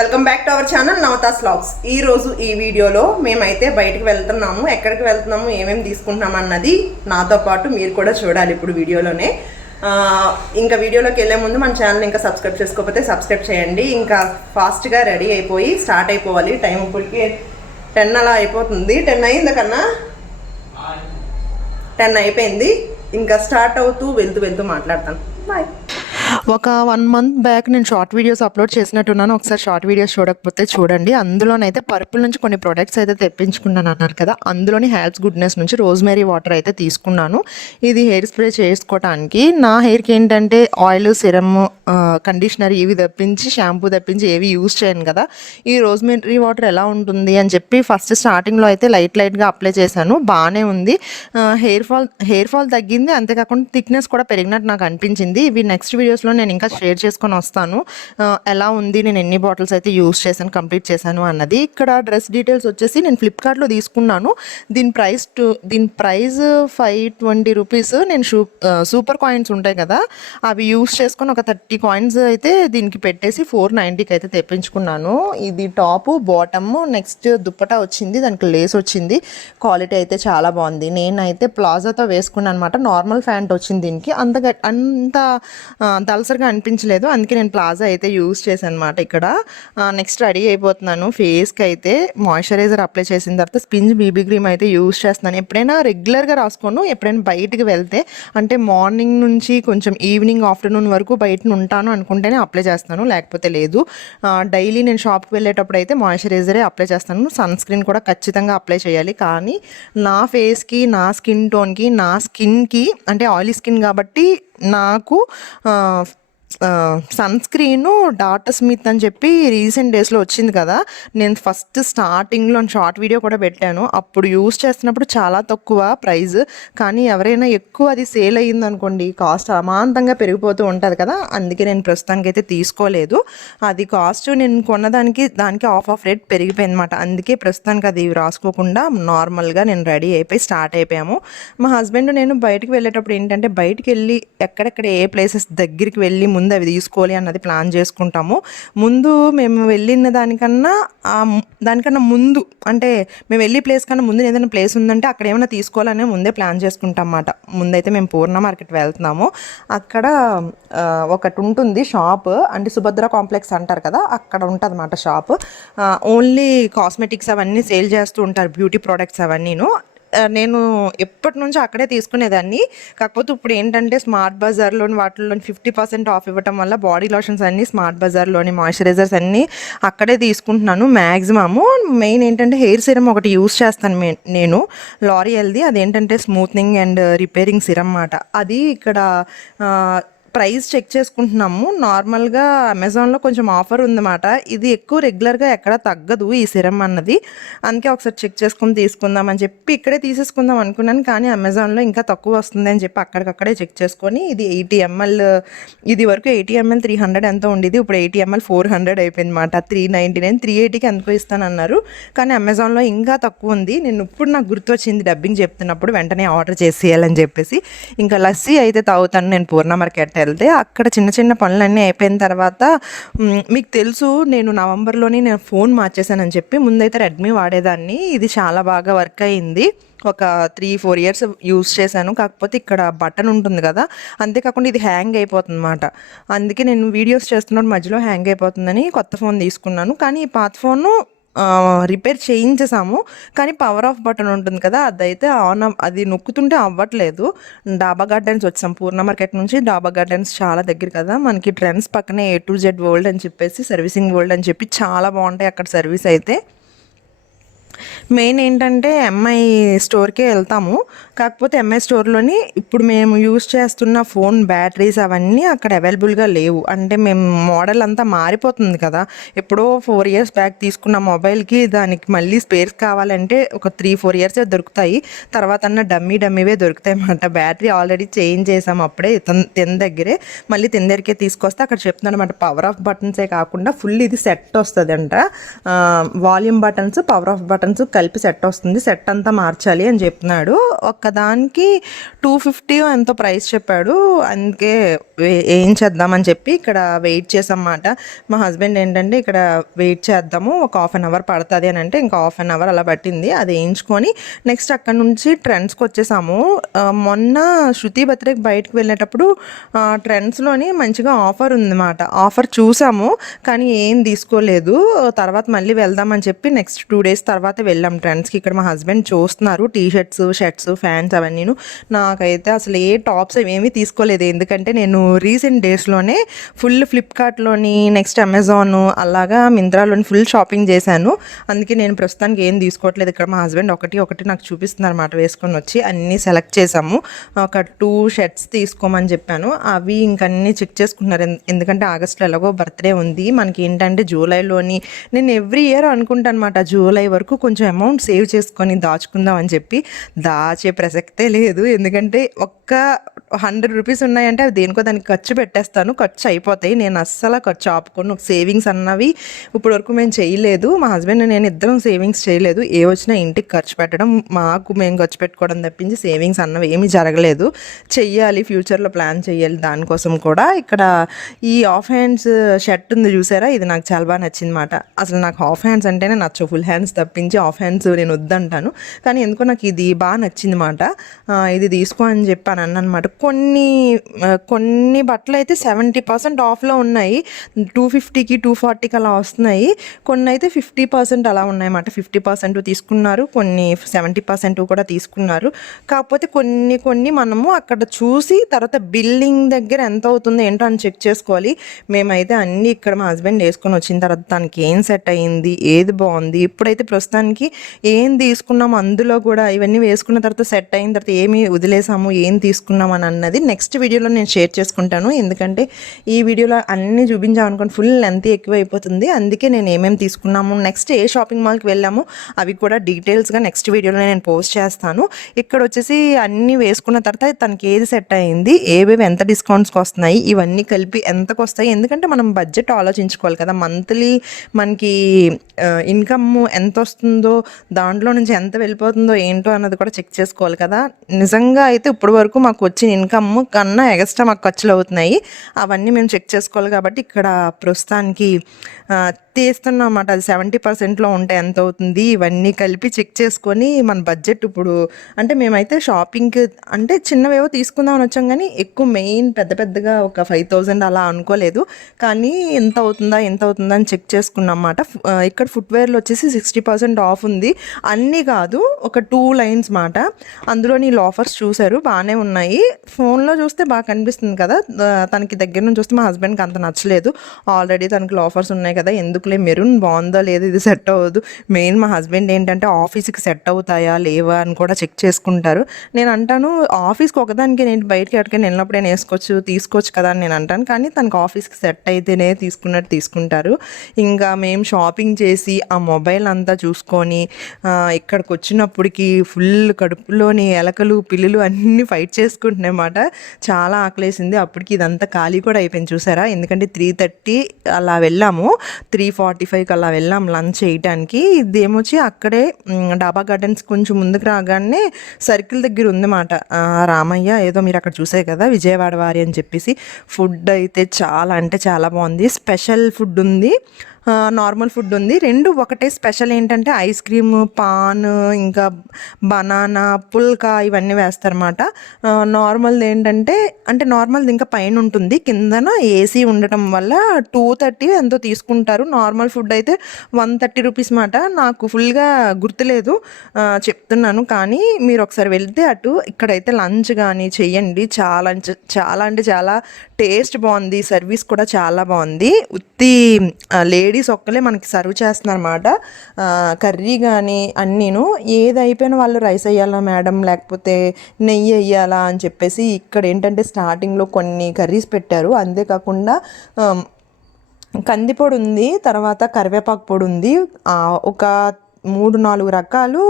Welcome back to our channel Navatha's vlogs. ఈ రోజు ఈ వీడియోలో మేమైతే బయటకు వెళ్తున్నాము. ఎక్కడికి వెళ్తున్నాము, ఏమేమి తీసుకుంటున్నాము అన్నది నాతో పాటు మీరు కూడా చూడాలి ఇప్పుడు వీడియోలోనే. ఇంకా వీడియోలోకి వెళ్ళే ముందు మన ఛానల్ ఇంకా సబ్స్క్రైబ్ చేసుకోకపోతే సబ్స్క్రైబ్ చేయండి. ఇంకా ఫాస్ట్గా రెడీ అయిపోయి స్టార్ట్ అయిపోవాలి. టైం ఇప్పటికి 10 అలా అయిపోతుంది. 10 అయిందా కన్నా? 10 అయిపోయింది. ఇంకా స్టార్ట్ అవుతూ వెళ్తూ మాట్లాడతాను. బాయ్. ఒక 1 మంత్ బ్యాక్ నేను షార్ట్ వీడియోస్ అప్లోడ్ చేసినట్టున్నాను. ఒకసారి షార్ట్ వీడియోస్ చూడకపోతే చూడండి. అందులోనైతే పర్పుల్ నుంచి కొన్ని ప్రొడక్ట్స్ అయితే తెప్పించుకున్నాను అన్నారు కదా, అందులోని హెల్త్ గుడ్నెస్ నుంచి రోజ్మేరీ వాటర్ అయితే తీసుకున్నాను. ఇది హెయిర్ స్ప్రే చేసుకోవడానికి. నా హెయిర్కి ఏంటంటే ఆయిల్, సిరమ్, కండిషనర్ ఇవి తెప్పించి, షాంపూ తెప్పించి ఏవి యూజ్ చేయను కదా. ఈ రోజ్మేరీ వాటర్ ఎలా ఉంటుంది అని చెప్పి ఫస్ట్ స్టార్టింగ్లో అయితే లైట్గా అప్లై చేశాను. బాగానే ఉంది. హెయిర్ ఫాల్ తగ్గింది. అంతేకాకుండా థిక్నెస్ కూడా పెరిగినట్టు నాకు అనిపించింది. ఇవి నెక్స్ట్ వీడియోస్లో నేను ఇంకా షేర్ చేసుకొని వస్తాను. ఎలా ఉంది, నేను ఎన్ని బాటిల్స్ అయితే యూజ్ చేశాను, కంప్లీట్ చేశాను అన్నది. ఇక్కడ డ్రెస్ డీటెయిల్స్ వచ్చేసి నేను ఫ్లిప్కార్ట్లో తీసుకున్నాను. దీని ప్రైస్ 520 రూపీస్. నేను సూపర్ కాయిన్స్ ఉంటాయి కదా, అవి యూజ్ చేసుకొని ఒక 30 కాయిన్స్ అయితే దీనికి పెట్టేసి 490కి అయితే తెప్పించుకున్నాను. ఇది టాపు, బాటమ్, నెక్స్ట్ దుప్పటా వచ్చింది, దానికి లేస్ వచ్చింది. క్వాలిటీ అయితే చాలా బాగుంది. నేనైతే ప్లాజోతో వేసుకున్నాను అనమాట. నార్మల్ ప్యాంట్ వచ్చింది దీనికి. అంత దల్సర్గా అనిపించలేదు, అందుకే నేను ప్లాజా అయితే యూజ్ చేశాను అనమాట. ఇక్కడ నెక్స్ట్ రెడీ అయిపోతున్నాను. ఫేస్కి అయితే మాయిశ్చరైజర్ అప్లై చేసిన తర్వాత స్పింజ్ బీబీ క్రీమ్ అయితే యూజ్ చేస్తున్నాను. ఎప్పుడైనా రెగ్యులర్గా రాసుకోను, ఎప్పుడైనా బయటికి వెళ్తే అంటే మార్నింగ్ నుంచి కొంచెం ఈవినింగ్ ఆఫ్టర్నూన్ వరకు బయట ఉంటాను అనుకుంటేనే అప్లై చేస్తాను, లేకపోతే లేదు. డైలీ నేను షాప్కి వెళ్ళేటప్పుడు అయితే మాయిశ్చరైజరే అప్లై చేస్తాను. సన్ స్క్రీన్ కూడా ఖచ్చితంగా అప్లై చేయాలి. కానీ నా ఫేస్కి, నా స్కిన్ టోన్కి, నా స్కిన్కి అంటే ఆయిలీ స్కిన్ కాబట్టి నాకు సన్ స్క్రీను డాటర్ స్మిత్ అని చెప్పి రీసెంట్ డేస్లో వచ్చింది కదా, నేను ఫస్ట్ స్టార్టింగ్లో షార్ట్ వీడియో కూడా పెట్టాను. అప్పుడు యూజ్ చేస్తున్నప్పుడు చాలా తక్కువ ప్రైస్, కానీ ఎవరైనా ఎక్కువ అది సేల్ అయ్యింది అనుకోండి, కాస్ట్ అమాంతంగా పెరిగిపోతూ ఉంటుంది కదా. అందుకే నేను ప్రస్తుతానికి అయితే తీసుకోలేదు. అది కాస్ట్ నేను దానికి ఆఫ్ రేట్ పెరిగిపోయింది అనమాట. అందుకే ప్రస్తుతానికి అది రాసుకోకుండా నార్మల్గా నేను రెడీ అయిపోయి స్టార్ట్ అయిపోయాము. మా హస్బెండ్ నేను బయటికి వెళ్ళేటప్పుడు ఏంటంటే, బయటికి వెళ్ళి ఎక్కడెక్కడ ఏ ప్లేసెస్ దగ్గరికి వెళ్ళి ముందు అవి తీసుకోవాలి అన్నది ప్లాన్ చేసుకుంటాము. ముందు మేము వెళ్ళిన దానికన్నా ముందు అంటే మేము వెళ్ళే ప్లేస్ కన్నా ముందు ఏదైనా ప్లేస్ ఉందంటే అక్కడ ఏమైనా తీసుకోవాలని ముందే ప్లాన్ చేసుకుంటాం అన్నమాట. ముందైతే మేము పూర్ణ మార్కెట్ వెళ్తున్నాము. అక్కడ ఒకటి ఉంటుంది షాప్, అంటే సుభద్ర కాంప్లెక్స్ అంటారు కదా, అక్కడ ఉంటుంది అన్నమాట షాప్. ఓన్లీ కాస్మెటిక్స్ అవన్నీ సేల్ చేస్తూ ఉంటారు, బ్యూటీ ప్రోడక్ట్స్ అవన్నీను. నేను ఎప్పటి నుంచో అక్కడే తీసుకునేదాన్ని. కాకపోతే ఇప్పుడు ఏంటంటే స్మార్ట్ బజార్లోని వాటిల్లోని 50% ఆఫ్ ఇవ్వటం వల్ల బాడీ లోషన్స్ అన్నీ స్మార్ట్ బజార్లోని, మాయిశ్చరైజర్స్ అన్నీ అక్కడే తీసుకుంటున్నాను మ్యాక్సిమము. మెయిన్ ఏంటంటే హెయిర్ సిరమ్ ఒకటి యూస్ చేస్తాను నేను, లారియల్ది. అదేంటంటే స్మూత్నింగ్ అండ్ రిపేరింగ్ సిరమ్ అన్నమాట. అది ఇక్కడ ప్రైస్ చెక్ చేసుకుంటున్నాము. నార్మల్గా అమెజాన్లో కొంచెం ఆఫర్ ఉందన్నమాట. ఇది ఎక్కువ రెగ్యులర్గా ఎక్కడ తగ్గదు ఈ సిరమ్ అన్నది, అందుకే ఒకసారి చెక్ చేసుకుని తీసుకుందామని చెప్పి ఇక్కడే తీసేసుకుందాం అనుకున్నాను. కానీ అమెజాన్లో ఇంకా తక్కువ వస్తుంది అని చెప్పి అక్కడికక్కడే చెక్ చేసుకొని, ఇది 80 ml, ఇది వరకు 80 ml 300 ఎంతో ఉండేది, ఇప్పుడు 80 ml 400 అయిపోయింది అనమాట. 399, 380కి ఎంతో ఇస్తానన్నారు. కానీ అమెజాన్లో ఇంకా తక్కువ ఉంది. నేను ఇప్పుడు నాకు గుర్తొచ్చింది డబ్బింగ్ చెప్తున్నప్పుడు, వెంటనే ఆర్డర్ చేసేయాలని చెప్పేసి. ఇంకా లస్సీ అయితే తాగుతాను నేను పూర్ణ మార్కెట్ వెళ్తే. అక్కడ చిన్న పనులన్నీ అయిపోయిన తర్వాత, మీకు తెలుసు నేను నవంబర్లోనే నేను ఫోన్ మార్చేసానని చెప్పి, ముందైతే రెడ్మీ వాడేదాన్ని. ఇది చాలా బాగా వర్క్ అయింది. ఒక 3-4 ఇయర్స్ యూజ్ చేశాను. కాకపోతే ఇక్కడ బటన్ ఉంటుంది కదా, అంతేకాకుండా ఇది హ్యాంగ్ అయిపోతుంది అన్నమాట. అందుకే నేను వీడియోస్ చేస్తున్నప్పుడు మధ్యలో హ్యాంగ్ అయిపోతుందని కొత్త ఫోన్ తీసుకున్నాను. కానీ ఈ పాత ఫోను రిపేర్ చేయించేసాము. కానీ పవర్ ఆఫ్ బటన్ ఉంటుంది కదా, అదైతే అది నొక్కుతుంటే అవ్వట్లేదు. డాబా గార్డెన్స్ వచ్చాం. పూర్ణ మార్కెట్ నుంచి డాబా గార్డెన్స్ చాలా దగ్గర కదా మనకి. ట్రెండ్స్ పక్కనే A to Z వరల్డ్ అని చెప్పేసి, సర్వీసింగ్ వరల్డ్ అని చెప్పి చాలా బాగుంటాయి అక్కడ సర్వీస్ అయితే. మెయిన్ ఏంటంటే ఎంఐ స్టోర్కే వెళ్తాము. కాకపోతే ఎంఐ స్టోర్లోని ఇప్పుడు మేము యూజ్ చేస్తున్న ఫోన్ బ్యాటరీస్ అవన్నీ అక్కడ అవైలబుల్గా లేవు. అంటే మేము మోడల్ అంతా మారిపోతుంది కదా. ఎప్పుడో 4 years బ్యాక్ తీసుకున్న మొబైల్కి దానికి మళ్ళీ స్పేర్స్ కావాలంటే ఒక 3-4 years దొరుకుతాయి. తర్వాత అన్న డమ్మీవే దొరుకుతాయి అన్నమాట. బ్యాటరీ ఆల్రెడీ చేంజ్ చేసాము అప్పుడే 10 దగ్గరే. మళ్ళీ 10 దగ్గరే తీసుకొస్తే అక్కడ చెప్తున్నాను అనమాట, పవర్ ఆఫ్ బటన్సే కాకుండా ఫుల్ ఇది సెట్ వస్తుంది అంట. Volume buttons, power of buttons కలిపి సెట్ వస్తుంది. సెట్ అంతా మార్చాలి అని చెప్తున్నాడు. ఒక్కదానికి 250 ఎంతో ప్రైస్ చెప్పాడు. అందుకే వేయించేద్దామని చెప్పి ఇక్కడ వెయిట్ చేసామన్నమాట. మా హస్బెండ్ ఏంటంటే ఇక్కడ వెయిట్ చేద్దాము, ఒక హాఫ్ అన్ అవర్ పడుతుంది అని అంటే ఇంకా హాఫ్ అన్ అవర్ అలా పట్టింది. అది వేయించుకొని నెక్స్ట్ అక్కడ నుంచి ట్రెండ్స్కి వచ్చేసాము. మొన్న శృతి బర్త్డేకి బయటకు వెళ్ళేటప్పుడు ట్రెండ్స్లోని మంచిగా ఆఫర్ ఉందన్నమాట. ఆఫర్ చూసాము కానీ ఏం తీసుకోలేదు. తర్వాత మళ్ళీ వెళ్దామని చెప్పి నెక్స్ట్ 2 days తర్వాత వెళ్ళాం ట్రెండ్స్కి. ఇక్కడ మా హస్బెండ్ చూస్తున్నారు టీ షర్ట్స్ ఫ్యాన్స్ అవన్నీను. నాకైతే అసలు ఏ టాప్స్ ఏమీ తీసుకోలేదు, ఎందుకంటే నేను రీసెంట్ డేస్లోనే ఫుల్ ఫ్లిప్కార్ట్లోని నెక్స్ట్ అమెజాన్ అలాగా మింత్రాలోని ఫుల్ షాపింగ్ చేశాను. అందుకే నేను ప్రస్తుతానికి ఏం తీసుకోవట్లేదు. ఇక్కడ మా హస్బెండ్ ఒకటి నాకు చూపిస్తున్నారు అన్నమాట, వేసుకొని వచ్చి అన్నీ సెలెక్ట్ చేసాము. ఒక 2 షర్ట్స్ తీసుకోమని చెప్పాను, అవి ఇంకన్నీ చెక్ చేసుకుంటున్నారు. ఎందుకంటే ఆగస్ట్లో ఎలాగో బర్త్డే ఉంది మనకి, ఏంటంటే జూలైలోని నేను ఎవ్రీ ఇయర్ అనుకుంటాను అనమాట జూలై వరకు కొంచెం అమౌంట్ సేవ్ చేసుకొని దాచుకుందాం అని చెప్పి. దాచే ప్రసక్తే లేదు, ఎందుకంటే ఒక్క 100 రూపీస్ ఉన్నాయంటే అవి దేనికో దానికి ఖర్చు పెట్టేస్తాను, ఖర్చు అయిపోతాయి. నేను అస్సలు ఖర్చు ఆపుకొని సేవింగ్స్ అన్నవి ఇప్పటి వరకు మేము చేయలేదు. మా హస్బెండ్ నేను ఇద్దరం సేవింగ్స్ చేయలేదు. ఏ వచ్చినా ఇంటికి ఖర్చు పెట్టడం, మాకు మేము ఖర్చు పెట్టుకోవడం తప్పించి సేవింగ్స్ అన్నవి ఏమీ జరగలేదు. చెయ్యాలి, ఫ్యూచర్లో ప్లాన్ చేయాలి దానికోసం కూడా. ఇక్కడ ఈ హాఫ్ హ్యాండ్స్ షర్ట్ ఉంది చూసారా, ఇది నాకు చాలా బాగా నచ్చింది అన్నమాట. అసలు నాకు హాఫ్ హ్యాండ్స్ అంటేనే నచ్చవు, ఫుల్ హ్యాండ్స్ తప్పించి హాఫ్ హ్యాండ్స్ నేను వద్దంటాను. కానీ ఎందుకో నాకు ఇది బాగా నచ్చింది అన్నమాట. ఇది తీసుకో అని చెప్పాను అన్నమాట. కొన్ని బట్టలు అయితే 70% ఆఫ్లో ఉన్నాయి, 250కి 240కి అలా వస్తున్నాయి. కొన్ని అయితే 50% అలా ఉన్నాయన్నమాట. 50% తీసుకున్నారు, కొన్ని 70% కూడా తీసుకున్నారు. కాకపోతే కొన్ని మనము అక్కడ చూసి తర్వాత బిల్లింగ్ దగ్గర ఎంత అవుతుందో ఏంటో అని చెక్ చేసుకోవాలి. మేమైతే అన్నీ ఇక్కడ మా హస్బెండ్ వేసుకొని వచ్చిన తర్వాత తనకి ఏం సెట్ అయ్యింది, ఏది బాగుంది, ఇప్పుడైతే ప్రస్తుతానికి ఏం తీసుకున్నాము అందులో కూడా ఇవన్నీ వేసుకున్న తర్వాత సెట్ అయిన తర్వాత ఏమి వదిలేసాము, ఏం తీసుకున్నాం అని అన్నది నెక్స్ట్ వీడియోలో నేను షేర్ చేసుకుంటాను. ఎందుకంటే ఈ వీడియోలో అన్నీ చూపించామనుకోండి ఫుల్ లెంత్ ఎక్కువ అయిపోతుంది. అందుకే నేను ఏమేమి తీసుకున్నాము, నెక్స్ట్ ఏ షాపింగ్ మాల్కి వెళ్ళాము అవి కూడా డీటెయిల్స్గా నెక్స్ట్ వీడియోలో నేను పోస్ట్ చేస్తాను. ఇక్కడ వచ్చేసి అన్నీ వేసుకున్న తర్వాత తనకి ఏది సెట్ అయ్యింది, ఏవేవి ఎంత డిస్కౌంట్స్కి వస్తున్నాయి, ఇవన్నీ కలిపి ఎంతకు వస్తాయి. ఎందుకంటే మనం బడ్జెట్ ఆలోచించుకోవాలి కదా, మంత్లీ మనకి ఇన్కమ్ ఎంత వస్తుందో దాంట్లో నుంచి ఎంత వెళ్ళిపోతుందో ఏంటో అన్నది కూడా చెక్ చేసుకోవాలి కదా. నిజంగా అయితే ఇప్పటి వరకు మాకు వచ్చిన ఇన్కమ్ కన్నా ఎక్స్ట్రా మాకు ఖర్చులు అవుతున్నాయి, అవన్నీ మేము చెక్ చేసుకోవాలి. కాబట్టి ఇక్కడ ప్రస్తుతానికి తీస్తున్నాం అన్నమాట. అది 70%లో ఉంటే ఎంత అవుతుంది, ఇవన్నీ కలిపి చెక్ చేసుకొని మన బడ్జెట్ ఇప్పుడు అంటే మేమైతే షాపింగ్కి అంటే చిన్నవేవో తీసుకుందామని వచ్చాం కానీ ఎక్కువ మెయిన్ పెద్దగా ఒక 5000 అలా అనుకోలేదు. కానీ ఎంత అవుతుందా అని చెక్ చేసుకున్నాం అన్నమాట. ఇక్కడ ఫుట్వేర్లో వచ్చేసి 60% ఆఫ్ ఉంది. అన్నీ కాదు, ఒక 2 లైన్స్ మాట. అందులోని లోఫర్స్ చూశారు బాగానే ఉన్నాయి, ఫోన్లో చూస్తే బాగా కనిపిస్తుంది కదా, తనకి దగ్గర నుంచి చూస్తే మా హస్బెండ్కి అంత నచ్చలేదు. ఆల్రెడీ తనకి లోఫర్స్ ఉన్నాయి కదా, ఎందుకులే మెరూన్ బాగుందో లేదు, ఇది సెట్ అవ్వదు. మెయిన్ మా హస్బెండ్ ఏంటంటే ఆఫీస్కి సెట్ అవుతాయా లేవా అని కూడా చెక్ చేసుకుంటారు. నేను అంటాను ఆఫీస్కి ఒకదానికి నేను బయటకి ఎక్కడికైనా వెళ్ళినప్పుడు నేను తీసుకోవచ్చు కదా అని నేను అంటాను. కానీ తనకు ఆఫీస్కి సెట్ అయితేనే తీసుకుంటారు. ఇంకా మేము షాపింగ్ చేసి ఆ మొబైల్ అంతా చూసుకొని ఇక్కడికి వచ్చినప్పటికి ఫుల్ కడుపులోని ఎలకలు పిల్లులు అన్నీ ఫైట్ చేసుకుంటున్నాయి అన్నమాట. చాలా ఆకలేసింది. అప్పటికి ఇదంతా ఖాళీ కూడా అయిపోయింది చూసారా, ఎందుకంటే 3:30 అలా వెళ్ళాము, 3:45కి అలా వెళ్ళాం లంచ్ చేయడానికి. ఇదేమొచ్చి అక్కడే డాబా గార్డెన్స్ కొంచెం ముందుకు రాగానే సర్కిల్ దగ్గర ఉందన్నమాట. రామయ్య ఏదో మీరు అక్కడ చూసే కదా విజయవాడ వారి అని చెప్పేసి. ఫుడ్ అయితే చాలా అంటే చాలా బాగుంది. స్పెషల్ ఫుడ్ ఉంది, నార్మల్ ఫుడ్ ఉంది, రెండు ఒకటే. స్పెషల్ ఏంటంటే ఐస్ క్రీమ్, పాన్, ఇంకా బనానా, పుల్కా ఇవన్నీ వేస్తారన్నమాట. నార్మల్ది ఏంటంటే అంటే నార్మల్ది ఇంకా పైన ఉంటుంది, కిందన ఏసీ ఉండటం వల్ల 230 ఎంతో తీసుకుంటారు. నార్మల్ ఫుడ్ అయితే 130 రూపీస్ మాట. నాకు ఫుల్గా గుర్తులేదు చెప్తున్నాను, కానీ మీరు ఒకసారి వెళ్తే అటు ఇక్కడైతే లంచ్ కానీ చెయ్యండి. చాలా అంటే చాలా టేస్ట్ బాగుంది, సర్వీస్ కూడా చాలా బాగుంది. ఉత్తి లేడీస్ ఒక్కలే మనకి సర్వ్ చేస్తున్నారన్నమాట. కర్రీ కానీ అన్నీను ఏది అయిపోయినా వాళ్ళు రైస్ వేయాలా మేడం లేకపోతే నెయ్యి వేయాలా అని చెప్పేసి ఇక్కడ ఏంటంటే స్టార్టింగ్లో కొన్ని కర్రీస్ పెట్టారు. అంతేకాకుండా కందిపొడి ఉంది, తర్వాత కరివేపాకు పొడి ఉంది, ఒక 3-4 రకాలు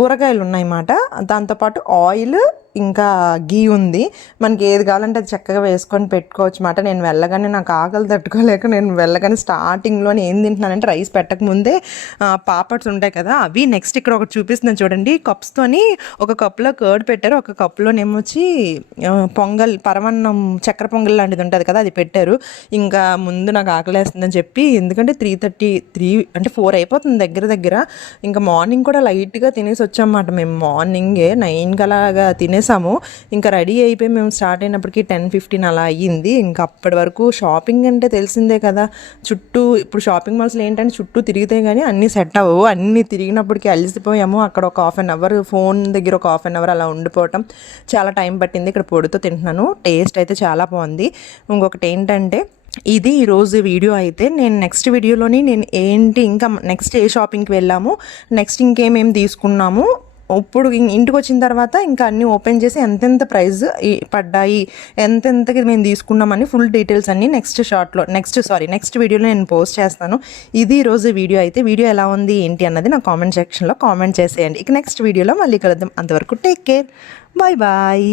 ఊరగాయలు ఉన్నాయన్నమాట. దాంతోపాటు ఆయిల్, ఇంకా గీ ఉంది. మనకి ఏది కావాలంటే అది చక్కగా వేసుకొని పెట్టుకోవచ్చు అన్నమాట. నేను వెళ్ళగానే నాకు ఆకలి తట్టుకోలేక నేను వెళ్ళగానే స్టార్టింగ్లోనే ఏం తింటున్నానంటే రైస్ పెట్టకముందే పాపడ్స్ ఉంటాయి కదా అవి. నెక్స్ట్ ఇక్కడ ఒకటి చూపిస్తున్నాను చూడండి, కప్స్తోని ఒక కప్లో కర్డ్ పెట్టారు, ఒక కప్లోనేమొచ్చి పొంగల్ పరమాన్నం చక్కెర పొంగల్ లాంటిది ఉంటుంది కదా అది పెట్టారు. ఇంకా ముందు నాకు ఆకలేస్తుందని చెప్పి, ఎందుకంటే 3:33 అంటే 4 అయిపోతుంది దగ్గర. ఇంకా మార్నింగ్ కూడా లైట్గా తినేసి వచ్చామన్నమాట. మేము మార్నింగే 9 అలాగా తినేసాము. ఇంకా రెడీ అయిపోయి మేము స్టార్ట్ అయినప్పటికీ 10:15 అలా అయ్యింది. ఇంకా అప్పటి వరకు షాపింగ్ అంటే తెలిసిందే కదా, చుట్టూ ఇప్పుడు షాపింగ్ మాల్స్లో ఏంటంటే చుట్టూ తిరిగితే కానీ అన్నీ సెట్ అవ్వవు. అన్నీ తిరిగినప్పటికీ అలసిపోయాము. అక్కడ ఒక హాఫ్ అన్ అవర్ ఫోన్ దగ్గర ఒక హాఫ్ అన్ అవర్ అలా ఉండిపోవటం చాలా టైం పట్టింది. ఇక్కడ పొడితో తింటున్నాను, టేస్ట్ అయితే చాలా బాగుంది. ఇంకొకటి ఏంటంటే ఇది ఈరోజు వీడియో అయితే, నేను నెక్స్ట్ వీడియోలోని నేను ఏంటి ఇంకా నెక్స్ట్ ఏ షాపింగ్కి వెళ్ళాము, నెక్స్ట్ ఇంకేమేమి తీసుకున్నాము, ఇప్పుడు ఇంటికి వచ్చిన తర్వాత ఇంకా అన్నీ ఓపెన్ చేసి ఎంతెంత ప్రైస్ పడ్డాయి, ఎంతెంతకి మేము తీసుకున్నామని ఫుల్ డీటెయిల్స్ అన్నీ నెక్స్ట్ వీడియోలో నేను పోస్ట్ చేస్తాను. ఇది ఈరోజు వీడియో అయితే. వీడియో ఎలా ఉంది ఏంటి అన్నది నా కామెంట్ సెక్షన్లో కామెంట్ చేసేయండి. ఇక నెక్స్ట్ వీడియోలో మళ్ళీ కలుద్దాం. అంతవరకు టేక్ కేర్, బాయ్ బాయ్.